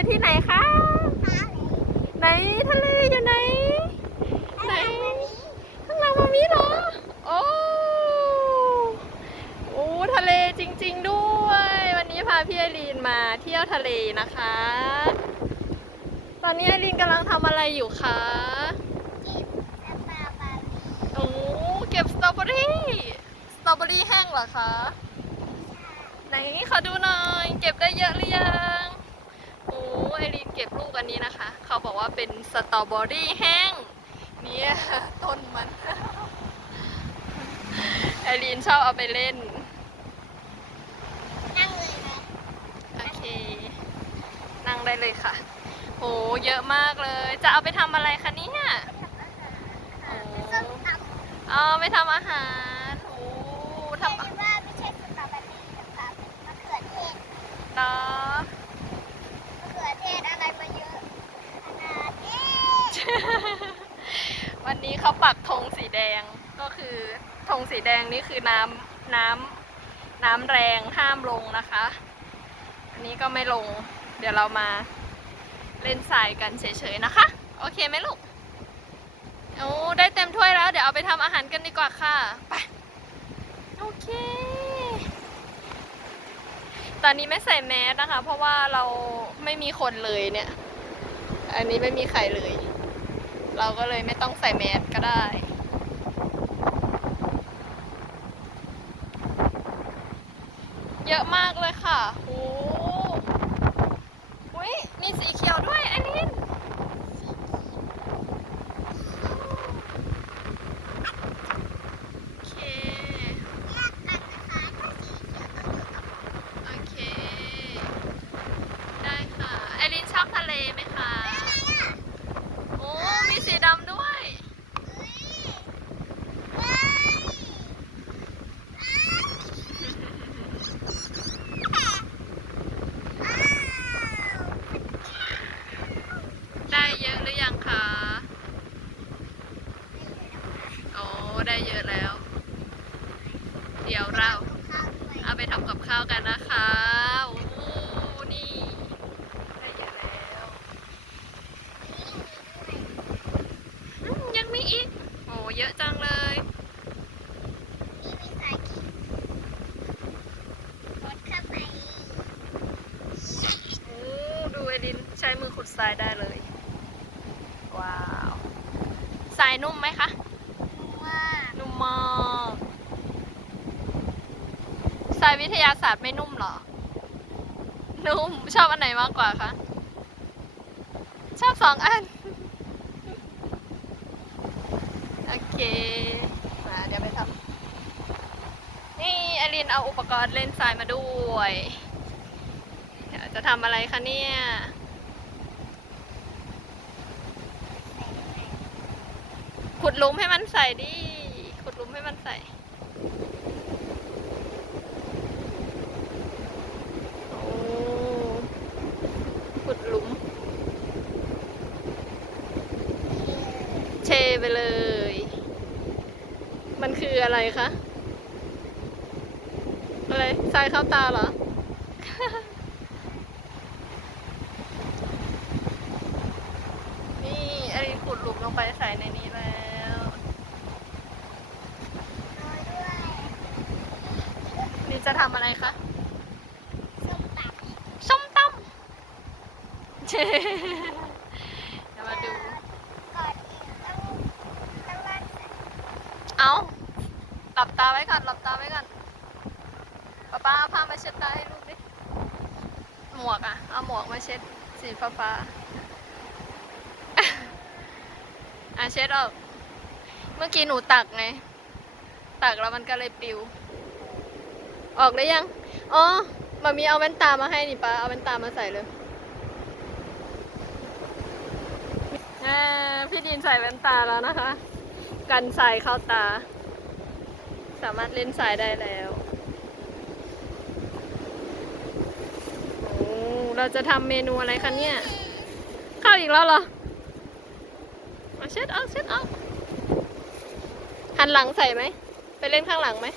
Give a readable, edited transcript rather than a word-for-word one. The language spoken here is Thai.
อยู่ที่ไหนคะไหนทะเลอยู่ไหนไหนข้างหลังมามีเหรอโอ้โอ้ทะเลจริงๆด้วยวันนี้พาพี่ไอรีนมาเที่ยวทะเลนะคะตอนนี้ไอรีนกำลังทำอะไรอยู่คะโอ้เก็บสตรอเบอรี่แห้งเหรอคะไหนขอดูหน่อยเก็บได้เยอะหรือยังโอ้ไอรีนเก็บลูกอันนี้นะคะเขาบอกว่าเป็นสตรอเบอรี่แห้งเนี่ยต้นมัน ไอรีนชอบเอาไปเล่นนั่งเลยไหมโอเคนั่งได้เลยค่ะโอ้เยอะมากเลยจะเอาไปทำอะไรคะเนี่ยเอาไปทำอาหารโอ้ทำ ว่าไม่ใช่สตรอเบอรี่นะคะเป็นมะเขือเทศเนาะ มะเขือเทศอะไรมาเยอะขนาดนี้ วันนี้เขาปักธงสีแดงก็คือธงสีแดงนี่คือน้ำแรงห้ามลงนะคะอันนี้ก็ไม่ลงเดี๋ยวเรามาเล่นทรายกันเฉยๆนะคะโอเคไหมลูกโอ้ได้เต็มถ้วยแล้วเดี๋ยวเอาไปทำอาหารกันดีกว่าค่ะไปโอเคตอนนี้ไม่ใส่แมสนะคะเพราะว่าเราไม่มีคนเลยเนี่ยอันนี้ไม่มีใครเลยเราก็เลยไม่ต้องใส่แมสก็ได้เยอะมากเลยค่ะโอ้อุ๊ยมีสีเขียวด้วยอันนี้โอเคโอเคได้ค่ะไอรินชอบทะเลไหมคะโอ้มีสีดำด้วยได้เยอะหรือยังคะโอ้ได้เยอะแล้วเดี๋ยวเราเอาไปทำกับข้าวกันนะคะโอ้นี่ได้เยอะแล้วยังมีอีกโอ้เยอะจังเลยโอ้ดูไอดินใช้มือขุดทรายได้เลยว้าวทรายนุ่มไหมคะนุ่มมากทรายวิทยาศาสตร์ไม่นุ่มเหรอนุ่มชอบอันไหนมากกว่าคะชอบ2 อันโอเคมาเดี๋ยวไปทำนี่อลินเอาอุปกรณ์เล่นทรายมาด้วยเดี๋ยวจะทำอะไรคะเนี่ยขุดหลุมให้มันใส่ดิขุดหลุมให้มันใส่โอ้ขุดหลุมเชไปเลยมันคืออะไรคะอะไรทรายเข้าตาเหรอ นี่อลินขุดหลุมลงไปใส่ในนี้แล้วนี่จะทำอะไรคะส้มตำเชเดี๋ยวมาดูเอาหลับตาไว้ก่อนหลับตาไว้ก่อนป้าเอาผ้ามาเช็ดตาให้ลูกดิหมวกอ่ะเอาหมวกมาเช็ดสีฟ้าอ่ะเช็ดออกเมื่อกี้หนูตักไงตักแล้วมันก็เลยปลิวออกได้ยังอ๋อมามีเอาแว่นตามาให้นี่ป้าเอาแว่นตามาใส่เลยพี่ดินใส่แว่นตาแล้วนะคะกันทรายเข้าตาสามารถเล่นทรายได้แล้วโอ้เราจะทำเมนูอะไรคะเนี่ยข้าวอีกแล้วเหรอเช็ดเอาหันหลังใส่ไหมไปเล่นข้างหลังไหม